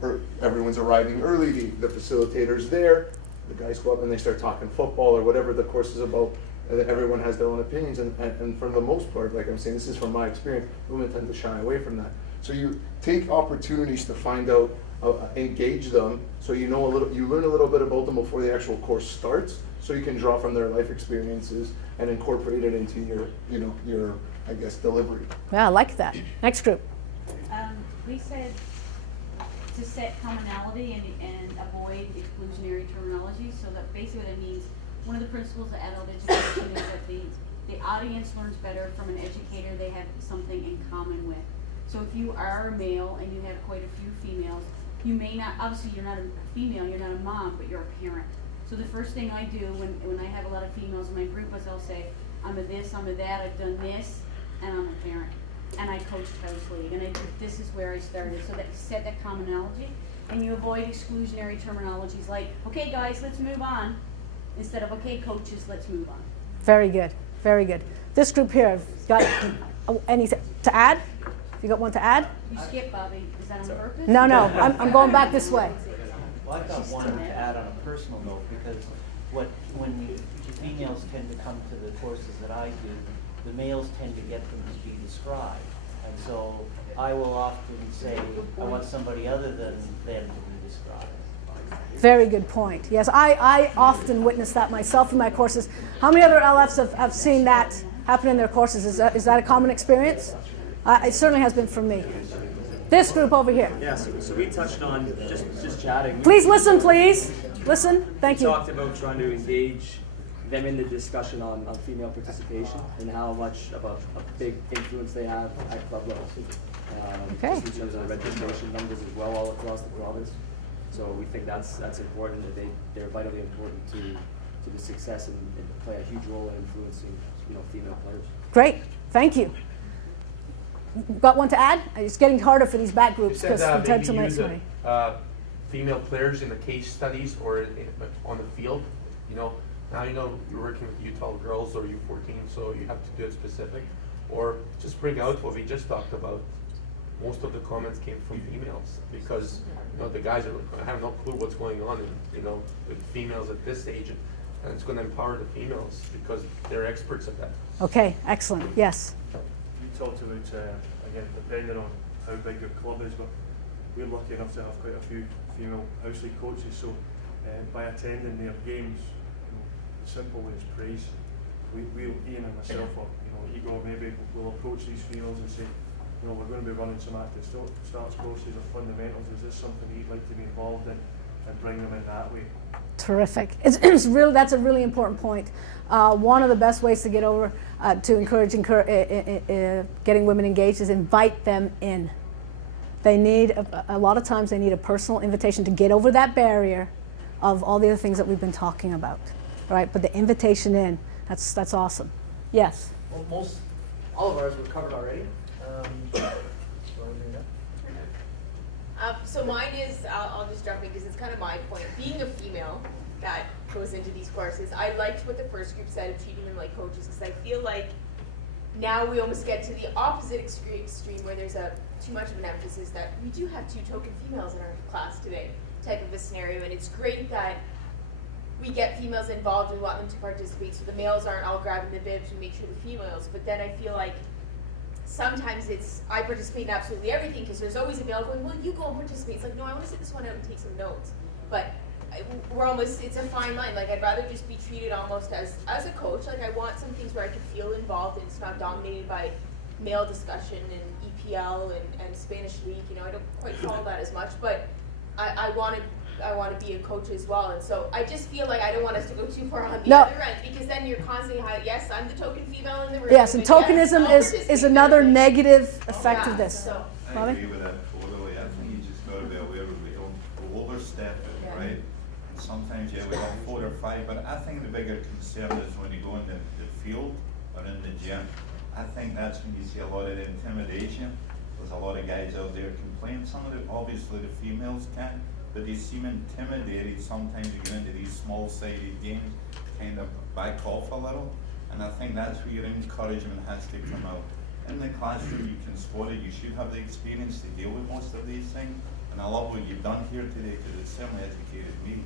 or everyone's arriving early, the facilitator's there, the guys go up and they start talking football or whatever the course is about, and everyone has their own opinions, and for the most part, like I'm saying, this is from my experience, women tend to shy away from that. So you take opportunities to find out, engage them, so you learn a little bit about them before the actual course starts, so you can draw from their life experiences and incorporate it into your I guess, delivery. Yeah, I like that. Next group. We said to set commonality and avoid exclusionary terminology, so that basically that means one of the principles of adult education is that the audience learns better from an educator they have something in common with. So if you are a male and you have quite a few females, you may not, obviously you're not a female, you're not a mom, but you're a parent. So the first thing I do when I have a lot of females in my group is I'll say, I'm a this, I'm a that, I've done this, and I'm a parent. And I coach house league, and this is where I started. So that you set that commonality, and you avoid exclusionary terminologies like, okay guys, let's move on, instead of, okay coaches, let's move on. Very good. Very good. This group here, got anything to add? You got one to add? You skip, Bobby. Is that on purpose? No, I'm going back this way. Well, I got one to add on a personal note, because when the females tend to come to the courses that I do, the males tend to get them to be described. And so I will often say, I want somebody other than them to be described. Very good point. Yes, I often witness that myself in my courses. How many other LFs have seen that happen in their courses? Is that a common experience? It certainly has been for me. This group over here. Yeah, so we touched on just chatting. Please listen, please. Listen. Thank we you. talked about trying to engage them in the discussion on female participation and how much of a big influence they have at club level. Okay. Just in terms of registration numbers as well all across the province. So we think that's important, that they're vitally important to the success and play a huge role in influencing female players. Great. Thank you. Got one to add? It's getting harder for these back groups because we've had so much money. Female players in the case studies or on the field. Now you're working with U12 girls or U14, so you have to do it specific. Or just bring out what we just talked about. Most of the comments came from females because the guys have no clue what's going on with females at this age, and it's going to empower the females because they're experts at that. Okay, excellent. Yes. You talked about, again, depending on how big your club is, but we're lucky enough to have quite a few female house league coaches, so by attending their games, simple as praise. Ian and myself, or Igor maybe will approach these females and say, we're going to be running some active starts courses or fundamentals. Is this something you'd like to be involved in, and bring them in that way? Terrific. It's really, that's a really important point. One of the best ways to get over, to encourage getting women engaged is invite them in. They need, a lot of times they need a personal invitation to get over that barrier of all the other things that we've been talking about, right? But the invitation in, that's awesome. Yes? Well, all of ours were covered already. So mine is, I'll just jump in because it's kind of my point. Being a female that goes into these courses, I liked what the first group said of treating them like coaches, because I feel like now we almost get to the opposite extreme where there's too much of an emphasis that we do have 2 token females in our class today type of a scenario, and it's great that we get females involved and want them to participate so the males aren't all grabbing the bibs and make sure the females, but then I feel like sometimes I participate in absolutely everything because there's always a male going, well, you go and participate. It's like, no, I want to sit this one out and take some notes. But it's a fine line. Like, I'd rather just be treated almost as a coach. Like, I want some things where I can feel involved and it's not dominated by male discussion and EPL and Spanish League. I don't quite follow that as much, but I want to be a coach as well. And so I just feel like I don't want us to go too far on the other end, because then you're constantly, yes, I'm the token female in the room. Yes, and tokenism is another negative effect of this. So, I agree with that totally. I think you just got to be aware that we don't overstep it, right? And sometimes, we have 4 or 5, but I think the bigger concern is when you go in the field or in the gym. I think that's when you see a lot of the intimidation. There's a lot of guys out there complaining. Some of obviously the females can, but they seem intimidated sometimes to get into these small-sided games, kind of back off a little. And I think that's where your encouragement has to come out. In the classroom, you can spot it. You should have the experience to deal with most of these things. And I love what you've done here today because it's certainly educated me.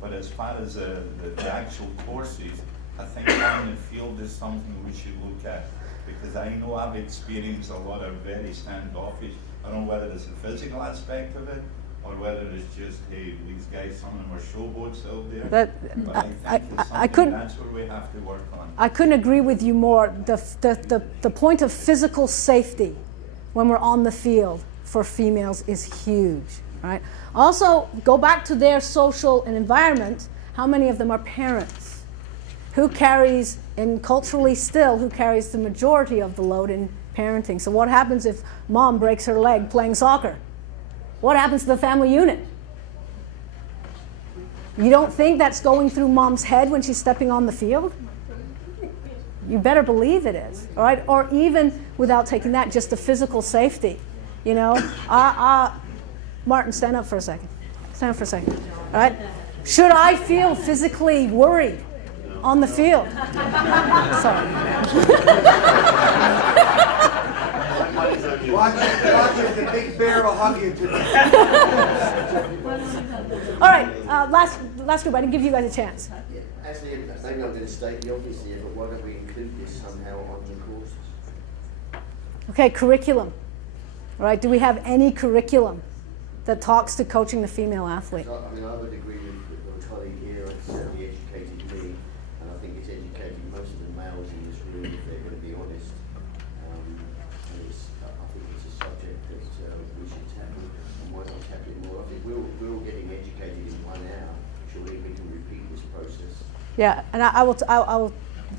But as far as the actual courses, I think on the field is something we should look at. Because I know I've experienced a lot of very standoffish. I don't know whether it's the physical aspect of it or whether it's just, hey, these guys, some of them are showboats out there. But I think that's where we have to work on. I couldn't agree with you more. The point of physical safety when we're on the field for females is huge, right? Also, go back to their social and environment. How many of them are parents? Who carries, and culturally still, who carries the majority of the load in parenting? So what happens if mom breaks her leg playing soccer? What happens to the family unit? You don't think that's going through mom's head when she's stepping on the field? You better believe it is, all right? Or even without taking that, just the physical safety. Martin, stand up for a second. Stand up for a second, all right? Should I feel physically worried on the field? Sorry. Watch the big bear will hug you today. All right, last group. I didn't give you guys a chance. Actually, maybe I'm going to state the obvious here, but why don't we include this somehow on the courses? Okay, curriculum. All right, do we have any curriculum that talks to coaching the female athlete? I would agree with my colleague here. It's certainly educated me, and I think it's educated most of the males in this room, if they're going to be honest. I think it's a subject that we should Yeah, and I will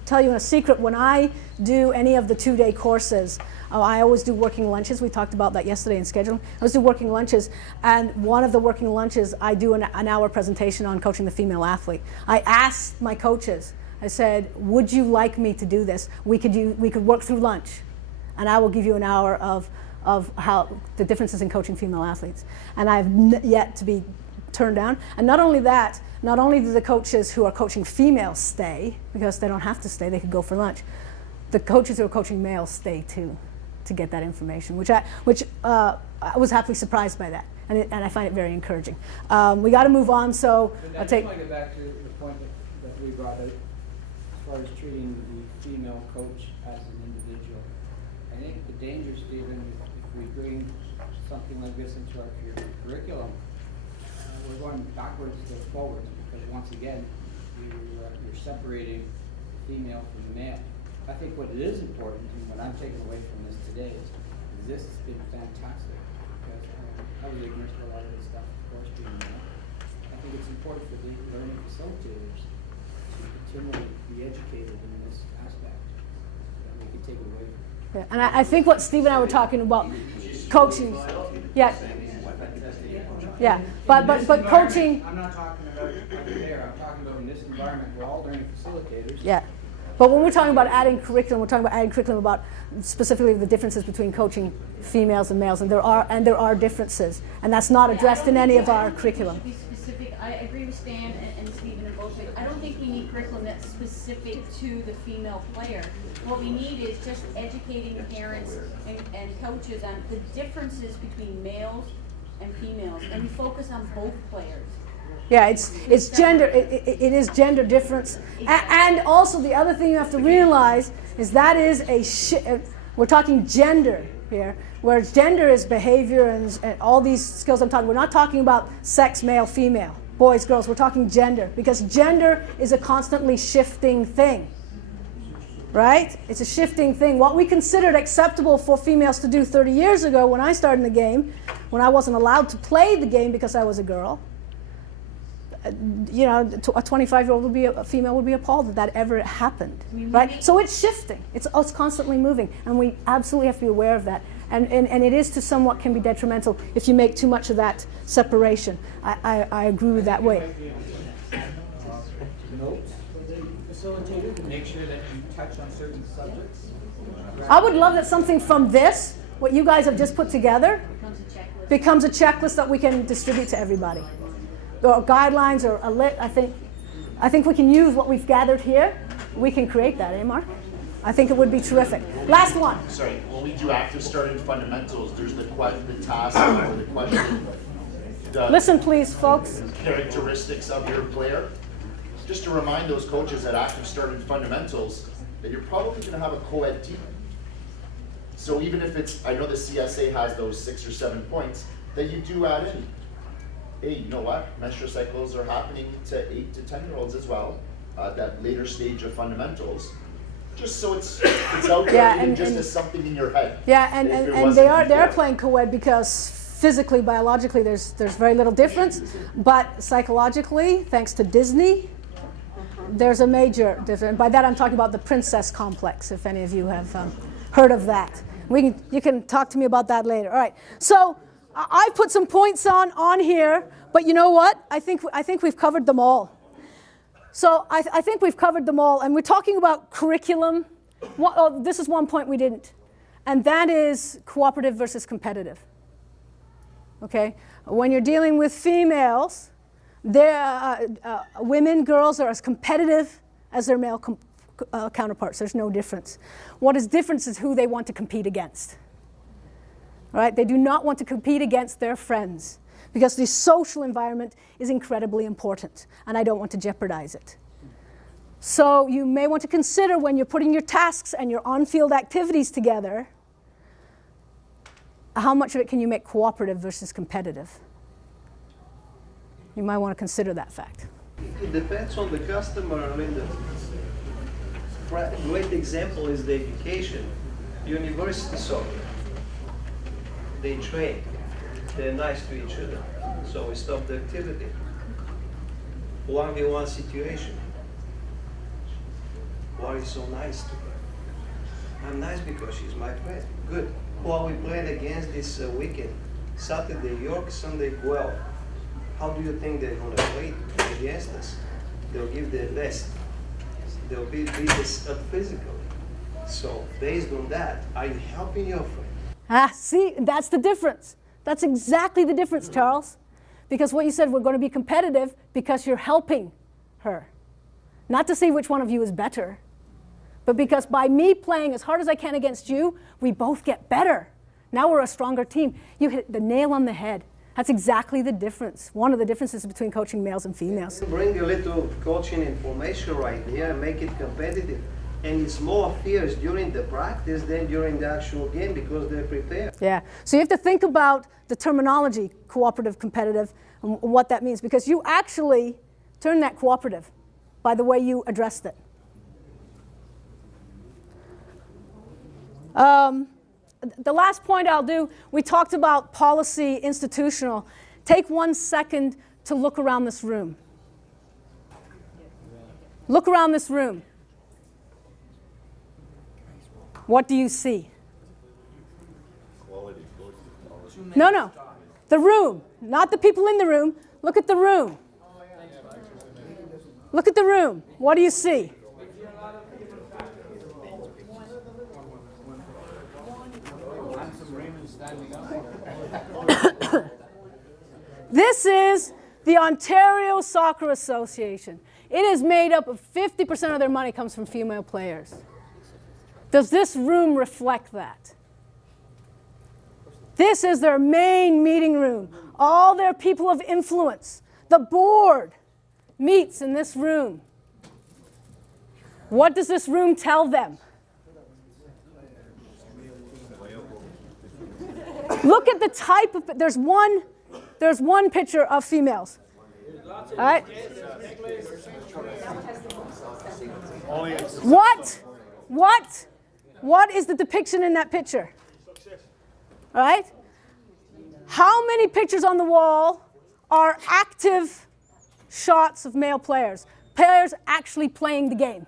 tell you a secret. When I do any of the 2-day courses, I always do working lunches. We talked about that yesterday in scheduling. I always do working lunches, and one of the working lunches, I do an hour presentation on coaching the female athlete. I asked my coaches, I said, would you like me to do this? We could work through lunch, and I will give you an hour of how the differences in coaching female athletes. And I've yet to be turned down. And not only that, not only do the coaches who are coaching females stay, because they don't have to stay, they could go for lunch. The coaches who are coaching males stay too, to get that information, which I was happily surprised by that, and I find it very encouraging. We got to move on, so I just want to get back to the point that we brought out, as far as treating the female coach as an individual. I think the danger, Stephen, if we bring something like this into our curriculum, we're going backwards to forwards, because once again, you're separating the female from the male. I think what it is important, and what I'm taking away from this today, is this has been fantastic, because I was ignorant to a lot of this stuff, of course, being male. I think it's important for the learning facilitators to continually be educated in this aspect, that we can take away. Yeah, and I think what Steve and I were talking about, coaching, yeah, but coaching. I'm not talking about over there. I'm talking about in this environment. We're all learning facilitators. Yeah. But when we're talking about adding curriculum, we're talking about adding curriculum about specifically the differences between coaching females and males, and there are differences, and that's not addressed in any of our curriculum. Be specific. I agree with Stan and Stephen and both. I don't think we need curriculum that's specific to the female player. What we need is just educating parents and coaches on the differences between males and females, and we focus on both players. Yeah, it's gender. It is gender difference, and also the other thing you have to realize is that is we're talking gender here, whereas gender is behavior and all these skills I'm talking. We're not talking about sex, male, female, boys, girls. We're talking gender, because gender is a constantly shifting thing, right? It's a shifting thing. What we considered acceptable for females to do 30 years ago, when I started in the game, when I wasn't allowed to play the game because I was a girl. You know, a 25-year-old a female would be appalled that ever happened, right? So it's shifting. It's constantly moving, and we absolutely have to be aware of that. And it is to somewhat can be detrimental if you make too much of that separation. I agree with that way. Notes for the facilitator to make sure that you touch on certain subjects. I would love that something from this, what you guys have just put together, becomes a checklist that we can distribute to everybody. Or guidelines or a lit. I think we can use what we've gathered here. We can create that, eh, Mark? I think it would be terrific. Last one. Sorry, when we do active start and fundamentals, there's the task or the question. Listen, please, folks. Characteristics of your player. Just to remind those coaches at active start and fundamentals that you're probably going to have a co-ed team. So even if it's, I know the CSA has those 6 or 7 points, that you do add in. Hey, you know what? Menstrual cycles are happening to 8 to 10-year-olds as well, that later stage of fundamentals. Just so it's out there, even just as something in your head. Yeah, and they are playing co-ed because physically, biologically, there's very little difference, but psychologically, thanks to Disney, there's a major difference. By that, I'm talking about the princess complex. If any of you have heard of that, you can talk to me about that later. All right, so. I put some points on here, but you know what? I think we've covered them all. So I think we've covered them all, and we're talking about curriculum. This is one point we didn't, and that is cooperative versus competitive. Okay, when you're dealing with females, women, girls are as competitive as their male counterparts. There's no difference. What is different is who they want to compete against. Right? They do not want to compete against their friends because the social environment is incredibly important, and I don't want to jeopardize it. So you may want to consider when you're putting your tasks and your on-field activities together, how much of it can you make cooperative versus competitive? You might want to consider that fact. It depends on the customer. I mean, the great example is the education. University soccer. They train. They're nice to each other. So we stop the activity. 1v1 situation. What is so nice to her? I'm nice because she's my friend. Good. Who are we playing against this weekend? Saturday, York, Sunday, Guelph. How do you think they're going to play against us? They'll give their best. They'll beat us up physically. So based on that, are you helping your friend? Ah, see, that's the difference. That's exactly the difference, Charles. Because what you said, we're going to be competitive because you're helping her. Not to see which one of you is better, but because by me playing as hard as I can against you, we both get better. Now we're a stronger team. You hit the nail on the head. That's exactly the difference. One of the differences between coaching males and females. Bring a little coaching information right there and make it competitive. And it's more fierce during the practice than during the actual game because they're prepared. Yeah, so you have to think about the terminology, cooperative, competitive, and what that means, because you actually turn that cooperative by the way you addressed it. The last point I'll do, we talked about policy, institutional. Take 1 second to look around this room. Look around this room. What do you see? No, no. The room, not the people in the room. Look at the room. Look at the room. What do you see? This is the Ontario Soccer Association. It is made up of 50% of their money comes from female players. Does this room reflect that? This is their main meeting room. All their people of influence. The board meets in this room. What does this room tell them? Look at the type of, there's one picture of females. All right? What is the depiction in that picture? All right? How many pictures on the wall are active shots of male players? Players actually playing the game.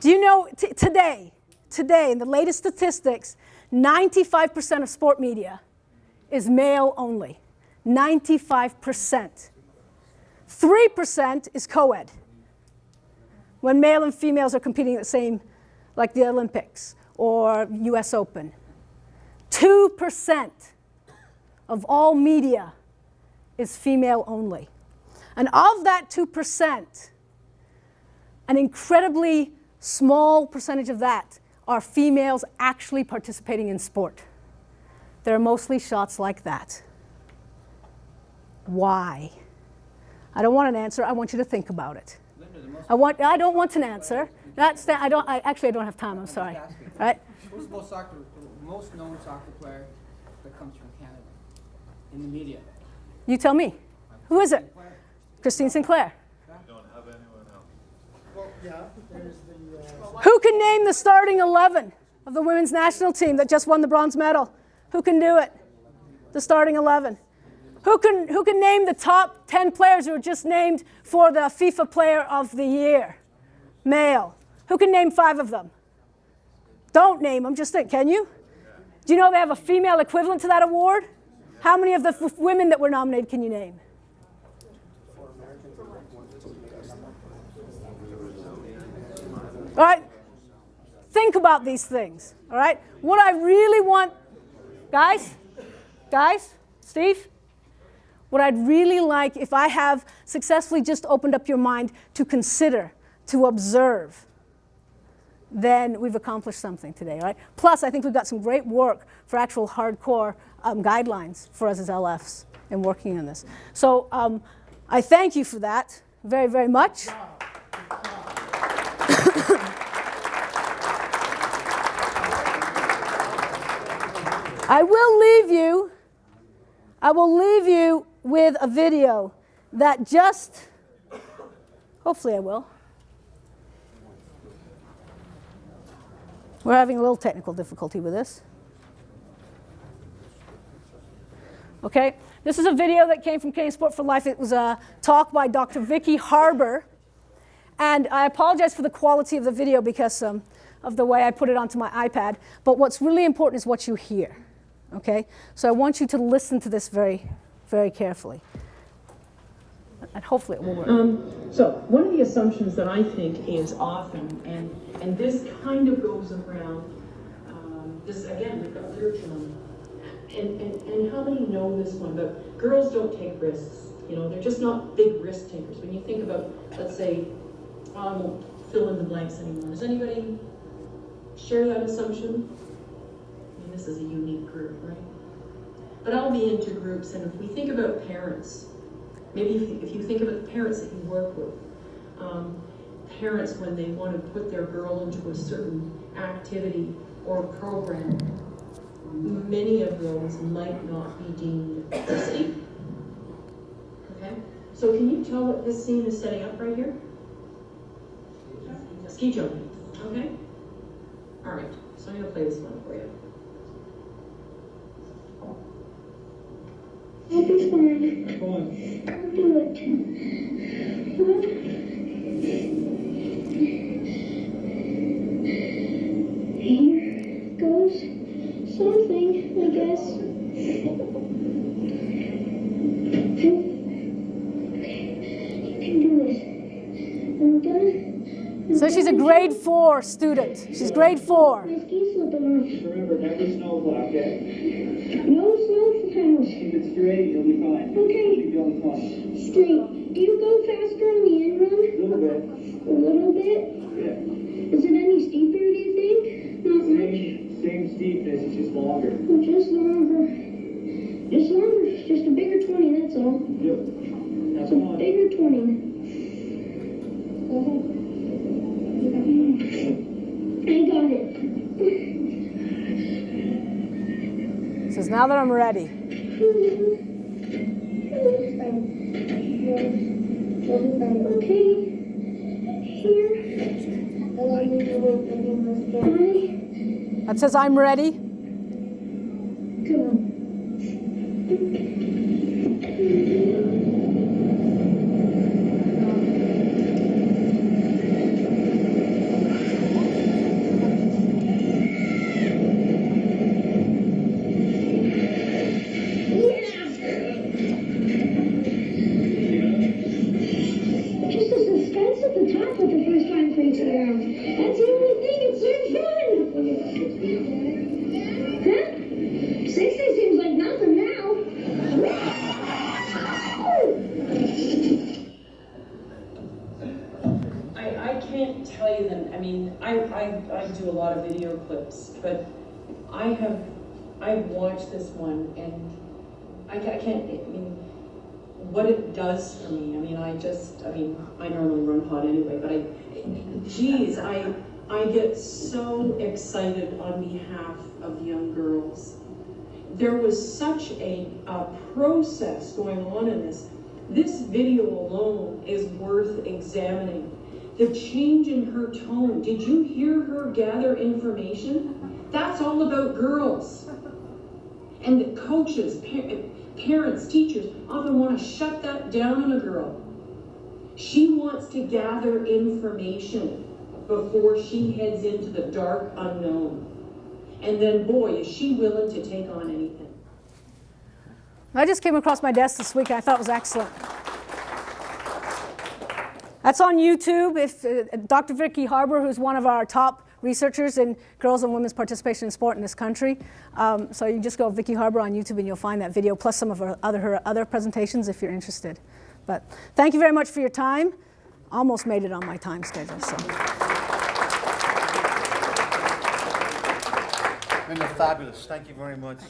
Do you know today, in the latest statistics, 95% of sport media is male only. 95%. 3% is co-ed. When male and females are competing at the same, like the Olympics or US Open. 2% of all media is female only. And of that 2%, an incredibly small percentage of that are females actually participating in sport. There are mostly shots like that. Why? I don't want an answer. I want you to think about it. I don't want an answer. I don't have time. I'm sorry. Right? Who's the most known soccer player that comes from Canada in the media? You tell me. Who is it? Christine Sinclair. We don't have anyone else. Well, yeah, there's the... Who can name the starting 11 of the women's national team that just won the bronze medal? Who can do it? The starting 11. Who can name the top 10 players who were just named for the FIFA Player of the Year? Male. Who can name 5 of them? Don't name them, just think, can you? Do you know they have a female equivalent to that award? How many of the women that were nominated can you name? All right? Think about these things, all right? What I really want, guys, Steve, what I'd really like, if I have successfully just opened up your mind to consider, to observe, then we've accomplished something today, right? Plus, I think we've got some great work for actual hardcore guidelines for us as LFs in working on this. So I thank you for that very, very much. I will leave you with a video that just, hopefully I will. We're having a little technical difficulty with this. Okay, this is a video that came from Canadian Sport for Life. It was a talk by Dr. Vicky Harbour. And I apologize for the quality of the video because of the way I put it onto my iPad. But what's really important is what you hear. Okay? So I want you to listen to this very, very carefully. And hopefully it will work. So one of the assumptions that I think is often, and this kind of goes around, this again, we've got literature on it, and how many know this one, but girls don't take risks. You know, they're just not big risk takers. When you think about, let's say, I won't fill in the blanks anymore. Does anybody share that assumption? I mean, this is a unique group, right? But I'll be into groups, and if we think about parents, maybe if you think about the parents that you work with, parents when they want to put their girl into a certain activity or program, many of those might not be deemed risky. Okay? So can you tell what this scene is setting up right here? Ski jumping. Okay? All right. So I'm going to play this one for you. I'll be fine. Come on. I'll do it. Here goes something, I guess. You can do it. I'm gonna... So she's a grade 4 student. She's grade 4. My ski slipping off. Remember, never snowplow, okay? No snowplows. Keep it straight, you'll be fine. Okay. Keep going fine. Straight. Do you go faster on the end run? A little bit. A little bit? Yeah. Is it any steeper, do you think? Not much. Same steepness, it's just longer. Oh, just longer. Just longer. Just a bigger 20, that's all. Yep. That's A all. bigger 20. I got it. Says, now that I'm ready. Okay. Here. That says, I'm ready. Come on. Just the suspense at the top with the first time freaks me out. That's the only thing, it's so fun! Huh? 60 seems like nothing now. I can't tell you them. I mean, I do a lot of video clips, but I've watched this one and I can't, I mean, what it does for me. I mean, I normally run hot anyway, but geez, I get so excited on behalf of young girls. There was such a process going on in this. This video alone is worth examining. The change in her tone. Did you hear her gather information? That's all about girls. And the coaches, parents, teachers often want to shut that down on a girl. She wants to gather information before she heads into the dark unknown. And then, boy, is she willing to take on anything. I just came across my desk this week and I thought it was excellent. That's on YouTube. If Dr. Vicky Harbour, who's one of our top researchers in girls and women's participation in sport in this country. So you just go Vicky Harbour on YouTube and you'll find that video, plus some of her other presentations if you're interested. But thank you very much for your time. Almost made it on my time schedule. So. Been fabulous. Thank you very much.